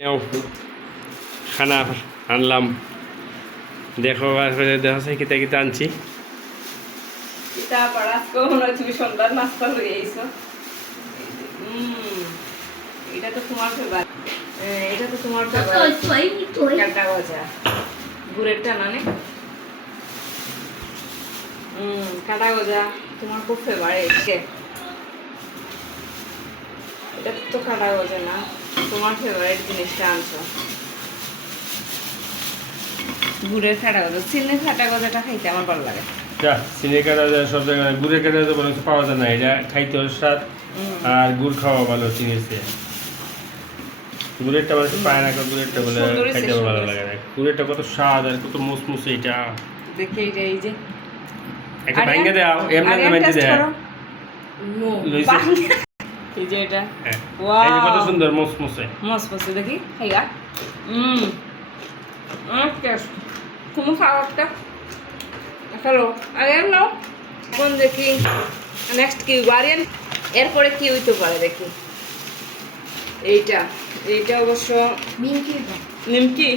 নাও খানা আনলাম, দেখো দেখা যায় কিতা কিতা আনছি। তুমি সন্ধ্যার নাস্তা হয়ে আইছো। এটা তো তোমার ফেভারিট, এটা তো তোমার ফেভারিট কাটা ভাজা গুড়েরটা না নে। কাটা ভাজা তোমার খুব ফেভারিট। এটা তো কাটা ভাজা না, তোমার ফেভারিট জিনিসটা আনছো। গুড়ের কাটা গজা, চিনির কাটা গজাটা খাইতে আমার ভালো লাগে। চিনির কাটা সব জায়গায়, গুড়ের কাটা তো বলে পাওয়া যায় না, এটা খাইতে স্বাদ আর গুড় খাওয়া ভালো চিনির চেয়ে। গুড়েরটা মানে পায় না, গুড়েরটা বলে খাইতে ভালো লাগে না। গুড়েরটা কত স্বাদ আর কত মুসমুসে। এটা দেখে এটা এই যে একটা ভাঙ্গে দাও, এমনি ভাঙ্গে দাও। এই যে এটা ওয়াও, এই যে কত সুন্দর মুসমুসে মুসমুসে দেখি খাইয়া। ওকে তুমি খাও একটা, হ্যালো আরে নাও। এখন দেখি নেক্সট কি ওয়ারিয়ান, এরপরে কি হইতে পারে দেখি। এইটা অবশ্য নিমকি।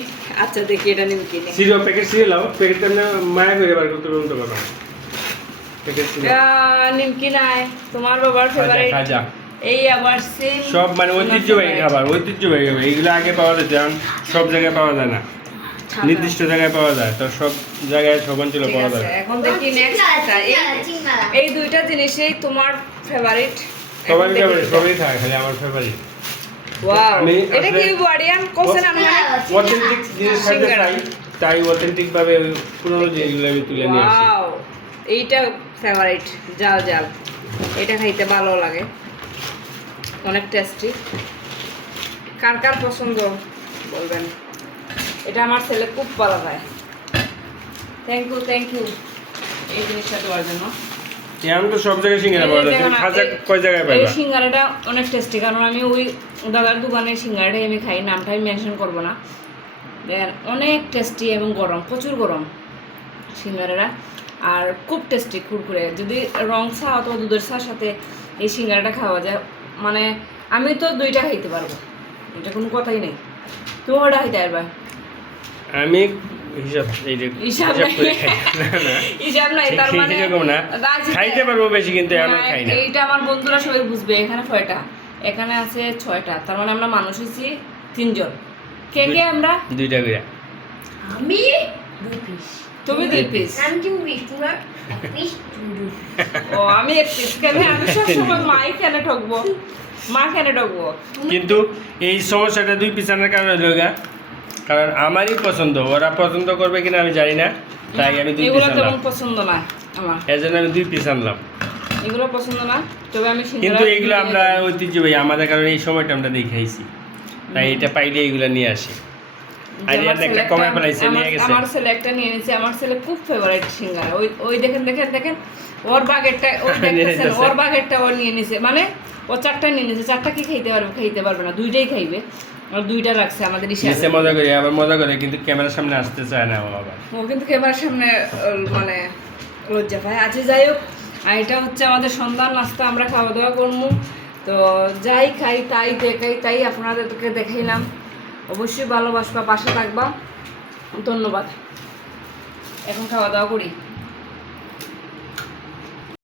আচ্ছা দেখি এটা নিমকি নেই, সিরিয়াল প্যাকেট সিরিয়াল লাও, প্যাকেটটা না মায়া করে বার করতে বলতে পারো। প্যাকেট সিরিয়াল নিমকি নাই, তোমার বাবার ফেভারিট খাজা। এই আবার সেম সব মানে ঐতিহ্যবাহী খাবার, ঐতিহ্যবাহী খাবার। এইগুলো আগে পাওয়া যেত, এখন সব জায়গায় পাওয়া যায় না, নির্দিষ্ট জায়গায় পাওয়া যায়। তো সব জায়গায় সব অঞ্চলে পাওয়া যায়। এখন দেখি নেক্সট, এই দুইটা জিনিসই তোমার ফেভারিট। সবারই ফেভারিট, সবারই থাকে, খালি আমার ফেভারিট। ওয়াও, এটা কি ওয়ারিয়ান কোসেন? আমি অথেন্টিক জিনিস খাইতে চাই, তাই অথেন্টিক ভাবে পুরনো জিনিসগুলো আমি তুলে নিয়ে আসি। ওয়াও, এইটা ফেভারিট। জাল জাল এটা খাইতে ভালো লাগে, অনেক টেস্টি। কার কার পছন্দ বলবেন। এটা আমার ছেলে খুব ভালো খায়। থ্যাংক ইউ এই জিনিসটা দেওয়ার জন্য। এখন তো সব জায়গায় সিঙ্গারা পাওয়া যায়, খাজা কয় জায়গায় পাইবা? এই সিঙ্গারাটা অনেক টেস্টি, কারণ আমি ওই দাদার দোকানের সিঙ্গারাটাই আমি খাই, নামটা আমি মেনশন করবো না। দেখেন অনেক টেস্টি এবং গরম, প্রচুর গরম সিঙ্গারাটা, আর খুব টেস্টি কুরকুরে। যদি রং চা অথবা দুধের চার সাথে এই সিঙ্গারাটা খাওয়া যায়, মানে আমি তো দুইটা খাইতে পারবো, এটা কোনো কথাই নেই। তুমি ওটা খাইতে পারবা? আমি হিসাব নাই, তার মানে খাইতে পারবো বেশি, কিন্তু খাই না। এইটা আমার বন্ধুরা সবাই বুঝবে। এখানে 6টা, এখানে আছে 6টা, তার মানে আমরা মানুষ হচ্ছি 3 জন। কে আমরা? 2টা করে। আমি 2 পিস, তুমি 2 পিস, আমি 2 পিস, তোমার 1 পিস। ও আমি 1 পিস। কেন আমি সব সময় মাই কেন ঠকবো, মা কেন ঠকবো? কিন্তু এই সমস্যাটা 2 পিস আনার কারণে হলো, কারণ আমারই পছন্দ, ওরা পছন্দ করবে কিনা আমি জানি না, তাই আমি 2 পিস আনলাম। এগুলো পছন্দ না আমার, এজন্য আমি 2 পিস আনলাম। এগুলো পছন্দ না, তবে আমি কিন্তু এইগুলো আমরা ঐতিহ্যবাহী আমাদের, কারণে এই সময়টা আমরা দেখাইছি, তাই এটা পাইলে এইগুলো নিয়ে আসি। আর একটা কমে ফেলাইছে, নিয়ে গেছে। আমার ছেলে একটা নিয়ে নিয়েছে, আমার ছেলে খুব ফেভারিট সিঙ্গারা। ওই দেখেন ওর বাগেরটা, ওর বাগেরটা ও নিয়ে নিয়েছে, মানে ও 4টা নিয়ে নিয়েছে। 4টা কি খাইতে পারবে না, 2টাই খাইবে। আর 2টা রাখছে আমাদের ইশারা মজা করে, আবার মজা করে, কিন্তু ক্যামেরার সামনে আসতে চায় না বাবা। ও কিন্তু ক্যামেরার সামনে মানে লজ্জা পায়। আচ্ছা যাই হোক, আর এটা হচ্ছে আমাদের সন্ধ্যার নাস্তা, আমরা খাওয়া দাওয়া করবো। তো যাই খাই তাই দেখাই, তাই আপনাদেরকে দেখাইলাম। অবশ্যই ভালোবাসবা, পাশে থাকবা। ধন্যবাদ। এখন খাওয়া দাওয়া করি।